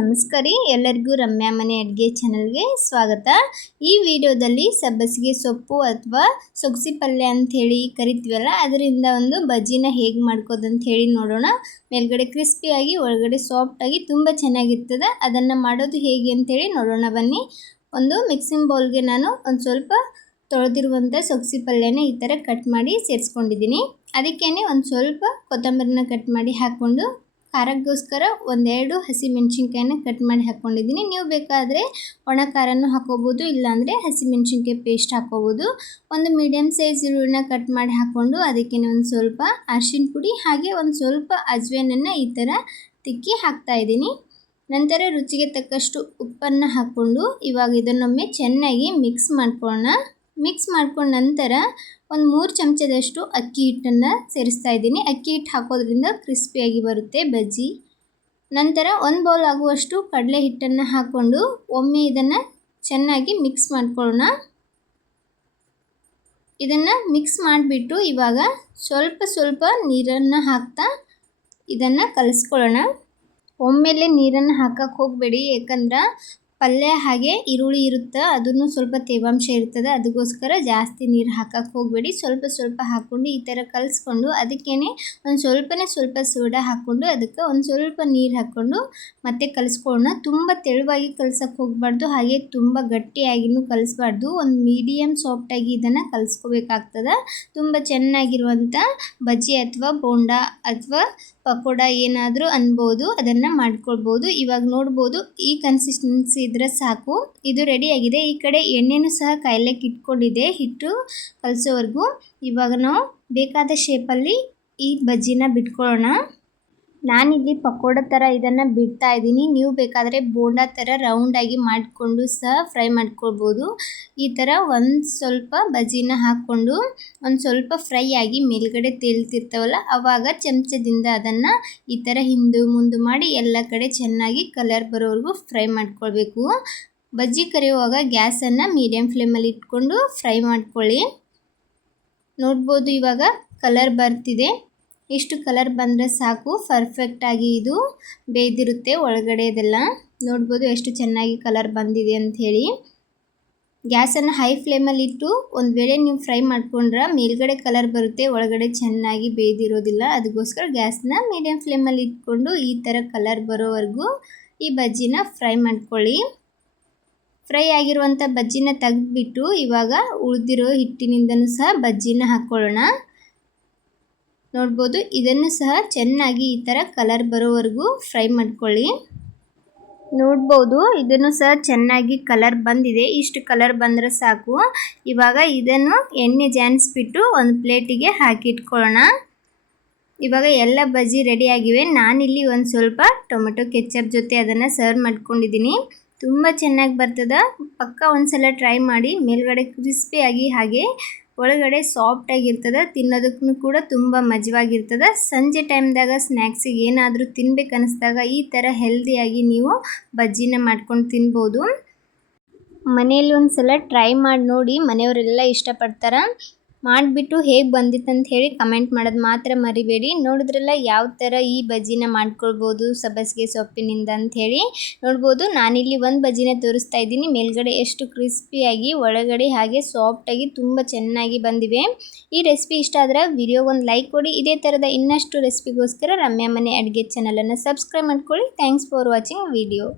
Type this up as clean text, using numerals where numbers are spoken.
ನಮಸ್ಕಾರ ಎಲ್ಲರಿಗೂ ರಮ್ಯಾ ಮನೆ ಅಡುಗೆ ಚಾನಲ್ಗೆ ಸ್ವಾಗತ। ಈ ವಿಡಿಯೋದಲ್ಲಿ ಸಬ್ಬಸಿಗೆ ಸೊಪ್ಪು ಅಥವಾ ಸೊಗಸಿ ಪಲ್ಯ ಅಂತ ಹೇಳಿ ಕರಿತೀವಲ್ಲ, ಅದರಿಂದ ಒಂದು ಬಜ್ಜಿನ ಹೇಗೆ ಮಾಡ್ಕೋದು ಅಂತ ಹೇಳಿ ನೋಡೋಣ। ಮೇಲ್ಗಡೆ ಕ್ರಿಸ್ಪಿ ಆಗಿ ಒಳಗಡೆ ಸಾಫ್ಟ್ ಆಗಿ ತುಂಬಾ ಚೆನ್ನಾಗಿರ್ತದೆ। ಅದನ್ನ ಮಾಡೋದು ಹೇಗೆ ಅಂತ ಹೇಳಿ ನೋಡೋಣ ಬನ್ನಿ। ಒಂದು ಮಿಕ್ಸಿಂಗ್ ಬೌಲ್ಗೆ ನಾನು ಒಂದು ಸ್ವಲ್ಪ ತೊಳೆದಿರುವಂತ ಸೊಗಸಿ ಪಲ್ಯನ ಈ ತರ ಕಟ್ ಮಾಡಿ ಸೇರಿಸ್ಕೊಂಡಿದ್ದೀನಿ। ಅದಕ್ಕೇನೆ ಒಂದು ಸ್ವಲ್ಪ ಕೊತ್ತಂಬರಿನ ಕಟ್ ಮಾಡಿ ಹಾಕೊಂಡು ಖಾರಕ್ಕೋಸ್ಕರ ಒಂದೆರಡು ಹಸಿ ಮೆಣಸಿನಕಾಯಿನ ಕಟ್ ಮಾಡಿ ಹಾಕೊಂಡಿದ್ದೀನಿ। ನೀವು ಬೇಕಾದರೆ ಒಣ ಖಾರನೂ ಹಾಕೋಬಹುದು, ಇಲ್ಲಾಂದರೆ ಹಸಿ ಮೆಣಸಿನಕಾಯಿ ಪೇಸ್ಟ್ ಹಾಕೋಬಹುದು। ಒಂದು ಮೀಡಿಯಂ ಸೈಜ್ ಈರುಳ್ಳಿನ ಕಟ್ ಮಾಡಿ ಹಾಕೊಂಡು ಅದಕ್ಕೇನೆ ಒಂದು ಸ್ವಲ್ಪ ಅರಿಶಿನ ಪುಡಿ ಹಾಗೆ ಒಂದು ಸ್ವಲ್ಪ ಅಜ್ವೇನನ್ನು ಈ ಥರ ತಿಕ್ಕಿ ಹಾಕ್ತಾ ಇದ್ದೀನಿ। ನಂತರ ರುಚಿಗೆ ತಕ್ಕಷ್ಟು ಉಪ್ಪನ್ನು ಹಾಕ್ಕೊಂಡು ಇವಾಗ ಇದನ್ನೊಮ್ಮೆ ಚೆನ್ನಾಗಿ ಮಿಕ್ಸ್ ಮಾಡ್ಕೊಳ್ಳೋಣ। ಮಿಕ್ಸ್ ಮಾಡ್ಕೊಂಡ ನಂತರ ಒಂದು 3 ಚಮಚದಷ್ಟು ಅಕ್ಕಿ ಹಿಟ್ಟನ್ನು ಸೇರಿಸ್ತಾ ಇದ್ದೀನಿ। ಅಕ್ಕಿ ಹಿಟ್ಟು ಹಾಕೋದ್ರಿಂದ ಕ್ರಿಸ್ಪಿಯಾಗಿ ಬರುತ್ತೆ ಬಜ್ಜಿ। ನಂತರ 1 ಬೌಲ್ ಆಗುವಷ್ಟು ಕಡಲೆ ಹಿಟ್ಟನ್ನು ಹಾಕ್ಕೊಂಡು ಒಮ್ಮೆ ಇದನ್ನು ಚೆನ್ನಾಗಿ ಮಿಕ್ಸ್ ಮಾಡ್ಕೊಳ್ಳೋಣ। ಇದನ್ನು ಮಿಕ್ಸ್ ಮಾಡಿಬಿಟ್ಟು ಇವಾಗ ಸ್ವಲ್ಪ ಸ್ವಲ್ಪ ನೀರನ್ನು ಹಾಕ್ತಾ ಇದನ್ನು ಕಲಿಸ್ಕೊಳ್ಳೋಣ। ಒಮ್ಮೆಲೆ ನೀರನ್ನು ಹಾಕಕ್ಕೆ ಹೋಗಬೇಡಿ, ಯಾಕಂದ್ರೆ ಪಲ್ಯ ಹಾಗೆ ಈರುಳ್ಳಿ ಇರುತ್ತೆ, ಅದನ್ನು ಸ್ವಲ್ಪ ತೇವಾಂಶ ಇರ್ತದೆ, ಅದಕ್ಕೋಸ್ಕರ ಜಾಸ್ತಿ ನೀರು ಹಾಕಕ್ಕೆ ಹೋಗಬೇಡಿ। ಸ್ವಲ್ಪ ಸ್ವಲ್ಪ ಹಾಕ್ಕೊಂಡು ಈ ಥರ ಕಲಿಸ್ಕೊಂಡು ಅದಕ್ಕೇನೆ ಒಂದು ಸ್ವಲ್ಪ ಸೋಡಾ ಹಾಕ್ಕೊಂಡು ಅದಕ್ಕೆ ಒಂದು ಸ್ವಲ್ಪ ನೀರು ಹಾಕ್ಕೊಂಡು ಮತ್ತೆ ಕಲಿಸ್ಕೊಳ್ಳೋಣ। ತುಂಬ ತೆಳುವಾಗಿ ಕಲಸಕ್ಕೆ ಹೋಗಬಾರ್ದು, ಹಾಗೆ ತುಂಬ ಗಟ್ಟಿಯಾಗಿನೂ ಕಲಿಸ್ಬಾರ್ದು, ಒಂದು ಮೀಡಿಯಮ್ ಸಾಫ್ಟಾಗಿ ಇದನ್ನು ಕಲಿಸ್ಕೋಬೇಕಾಗ್ತದೆ। ತುಂಬ ಚೆನ್ನಾಗಿರುವಂಥ ಬಜ್ಜಿ ಅಥವಾ ಬೋಂಡ ಅಥವಾ ಪಕೋಡ ಏನಾದರೂ ಅನ್ಬೋದು, ಅದನ್ನು ಮಾಡ್ಕೊಳ್ಬೋದು। ಇವಾಗ ನೋಡ್ಬೋದು ಈ ಕನ್ಸಿಸ್ಟೆನ್ಸಿ ಇದ್ರೆ ಸಾಕು, ಇದು ರೆಡಿಯಾಗಿದೆ। ಈ ಕಡೆ ಎಣ್ಣೆನೂ ಸಹ ಕಾಯ್ಲಿಕ್ಕೆ ಇಟ್ಕೊಂಡಿದೆ ಹಿಟ್ಟು ಕಲಸೋವರೆಗೂ। ಇವಾಗ ನಾವು ಬೇಕಾದ ಶೇಪಲ್ಲಿ ಈ ಬಜ್ಜಿನ ಬಿಟ್ಕೊಳ್ಳೋಣ। ನಾನಿಲ್ಲಿ ಪಕೋಡ ಥರ ಇದನ್ನು ಬಿಡ್ತಾ ಇದ್ದೀನಿ, ನೀವು ಬೇಕಾದರೆ ಬೋಂಡ ಥರ ರೌಂಡಾಗಿ ಮಾಡಿಕೊಂಡು ಸಹ ಫ್ರೈ ಮಾಡ್ಕೊಳ್ಬೋದು। ಈ ಥರ ಒಂದು ಸ್ವಲ್ಪ ಬಜ್ಜಿನ ಹಾಕ್ಕೊಂಡು ಒಂದು ಸ್ವಲ್ಪ ಫ್ರೈ ಆಗಿ ಮೇಲ್ಗಡೆ ತೇಲ್ತಿರ್ತಾವಲ್ಲ, ಆವಾಗ ಚಮಚದಿಂದ ಅದನ್ನು ಈ ಥರ ಹಿಂದು ಮುಂದೆ ಮಾಡಿ ಎಲ್ಲ ಕಡೆ ಚೆನ್ನಾಗಿ ಕಲರ್ ಬರೋವರೆಗೂ ಫ್ರೈ ಮಾಡ್ಕೊಳ್ಬೇಕು। ಬಜ್ಜಿ ಕರಿಯುವಾಗ ಗ್ಯಾಸನ್ನು ಮೀಡಿಯಮ್ ಫ್ಲೇಮಲ್ಲಿ ಇಟ್ಕೊಂಡು ಫ್ರೈ ಮಾಡ್ಕೊಳ್ಳಿ। ನೋಡ್ಬೋದು ಇವಾಗ ಕಲರ್ ಬರ್ತಿದೆ, ಇಷ್ಟು ಕಲರ್ ಬಂದರೆ ಸಾಕು, ಪರ್ಫೆಕ್ಟಾಗಿ ಇದು ಬೇಯ್ದಿರುತ್ತೆ ಒಳಗಡೆ ಇದೆಲ್ಲ। ನೋಡ್ಬೋದು ಎಷ್ಟು ಚೆನ್ನಾಗಿ ಕಲರ್ ಬಂದಿದೆ ಅಂತ ಹೇಳಿ। ಗ್ಯಾಸನ್ನು ಹೈ ಫ್ಲೇಮಲ್ಲಿ ಇಟ್ಟು ಒಂದು ವೇಳೆ ನೀವು ಫ್ರೈ ಮಾಡ್ಕೊಂಡ್ರೆ ಮೇಲ್ಗಡೆ ಕಲರ್ ಬರುತ್ತೆ, ಒಳಗಡೆ ಚೆನ್ನಾಗಿ ಬೇಯ್ದಿರೋದಿಲ್ಲ, ಅದಕ್ಕೋಸ್ಕರ ಗ್ಯಾಸನ್ನ ಮೀಡಿಯಮ್ ಫ್ಲೇಮಲ್ಲಿ ಇಟ್ಕೊಂಡು ಈ ಥರ ಕಲರ್ ಬರೋವರೆಗೂ ಈ ಬಜ್ಜಿನ ಫ್ರೈ ಮಾಡ್ಕೊಳ್ಳಿ। ಫ್ರೈ ಆಗಿರುವಂಥ ಬಜ್ಜಿನ ತೆಗೆದ್ಬಿಟ್ಟು ಇವಾಗ ಉಳಿದಿರೋ ಹಿಟ್ಟಿನಿಂದನೂ ಸಹ ಬಜ್ಜಿನ ಹಾಕ್ಕೊಳ್ಳೋಣ। ನೋಡ್ಬೋದು ಇದನ್ನು ಸಹ ಚೆನ್ನಾಗಿ ಈ ಥರ ಕಲರ್ ಬರೋವರೆಗೂ ಫ್ರೈ ಮಾಡ್ಕೊಳ್ಳಿ। ನೋಡ್ಬೋದು ಇದನ್ನು ಸಹ ಚೆನ್ನಾಗಿ ಕಲರ್ ಬಂದಿದೆ, ಇಷ್ಟು ಕಲರ್ ಬಂದರೆ ಸಾಕು। ಇವಾಗ ಇದನ್ನು ಎಣ್ಣೆ ಜಾನಿಸ್ಬಿಟ್ಟು ಒಂದು ಪ್ಲೇಟಿಗೆ ಹಾಕಿಟ್ಕೊಳ್ಳೋಣ। ಇವಾಗ ಎಲ್ಲ ಬಜ್ಜಿ ರೆಡಿಯಾಗಿವೆ। ನಾನಿಲ್ಲಿ ಒಂದು ಸ್ವಲ್ಪ ಟೊಮೆಟೊ ಕೆಚಪ್ ಜೊತೆ ಅದನ್ನು ಸರ್ವ್ ಮಾಡ್ಕೊಂಡಿದ್ದೀನಿ, ತುಂಬ ಚೆನ್ನಾಗಿ ಬರ್ತದೆ। ಪಕ್ಕ ಒಂದ್ಸಲ ಟ್ರೈ ಮಾಡಿ, ಮೇಲ್ಗಡೆ ಕ್ರಿಸ್ಪಿಯಾಗಿ ಹಾಗೆ ಒಳಗಡೆ ಸಾಫ್ಟಾಗಿರ್ತದೆ, ತಿನ್ನೋದಕ್ಕೂ ಕೂಡ ತುಂಬ ಮಜವಾಗಿರ್ತದೆ। ಸಂಜೆ ಟೈಮ್ದಾಗ ಸ್ನ್ಯಾಕ್ಸಿಗೆ ಏನಾದರೂ ತಿನ್ಬೇಕು ಅನ್ನಿಸ್ದಾಗ ಈ ಥರ ಹೆಲ್ದಿಯಾಗಿ ನೀವು ಬಜ್ಜಿನ ಮಾಡ್ಕೊಂಡು ತಿನ್ಬೋದು। ಮನೆಯಲ್ಲಿ ಒಂದು ಸಲ ಟ್ರೈ ಮಾಡಿ ನೋಡಿ, ಮನೆಯವರೆಲ್ಲ ಇಷ್ಟಪಡ್ತಾರೆ। ಮಾಡಿಬಿಟ್ಟು ಹೇಗೆ ಬಂದಿತ್ತು ಅಂತ ಹೇಳಿ ಕಮೆಂಟ್ ಮಾಡೋದು ಮಾತ್ರ ಮರಿಬೇಡಿ। ನೋಡಿದ್ರಲ್ಲ ಯಾವ ಥರ ಈ ಬಜ್ಜಿನ ಮಾಡ್ಕೊಳ್ಬೋದು ಸಬ್ಬಸಿಗೆ ಸೊಪ್ಪಿನಿಂದ ಅಂತ ಹೇಳಿ। ನೋಡ್ಬೋದು ನಾನಿಲ್ಲಿ ಒಂದು ಬಜ್ಜಿನ ತೋರಿಸ್ತಾ ಇದ್ದೀನಿ, ಮೇಲ್ಗಡೆ ಎಷ್ಟು ಕ್ರಿಸ್ಪಿಯಾಗಿ ಒಳಗಡೆ ಹಾಗೆ ಸಾಫ್ಟಾಗಿ ತುಂಬ ಚೆನ್ನಾಗಿ ಬಂದಿವೆ। ಈ ರೆಸಿಪಿ ಇಷ್ಟ ಆದರೆ ವಿಡಿಯೋಗೊಂದು ಲೈಕ್ ಕೊಡಿ। ಇದೇ ಥರದ ಇನ್ನಷ್ಟು ರೆಸಿಪಿಗೋಸ್ಕರ ರಮ್ಯಾ ಮನೆ ಅಡುಗೆ ಚಾನಲನ್ನು ಸಬ್ಸ್ಕ್ರೈಬ್ ಮಾಡ್ಕೊಳ್ಳಿ। Thanks for watching video.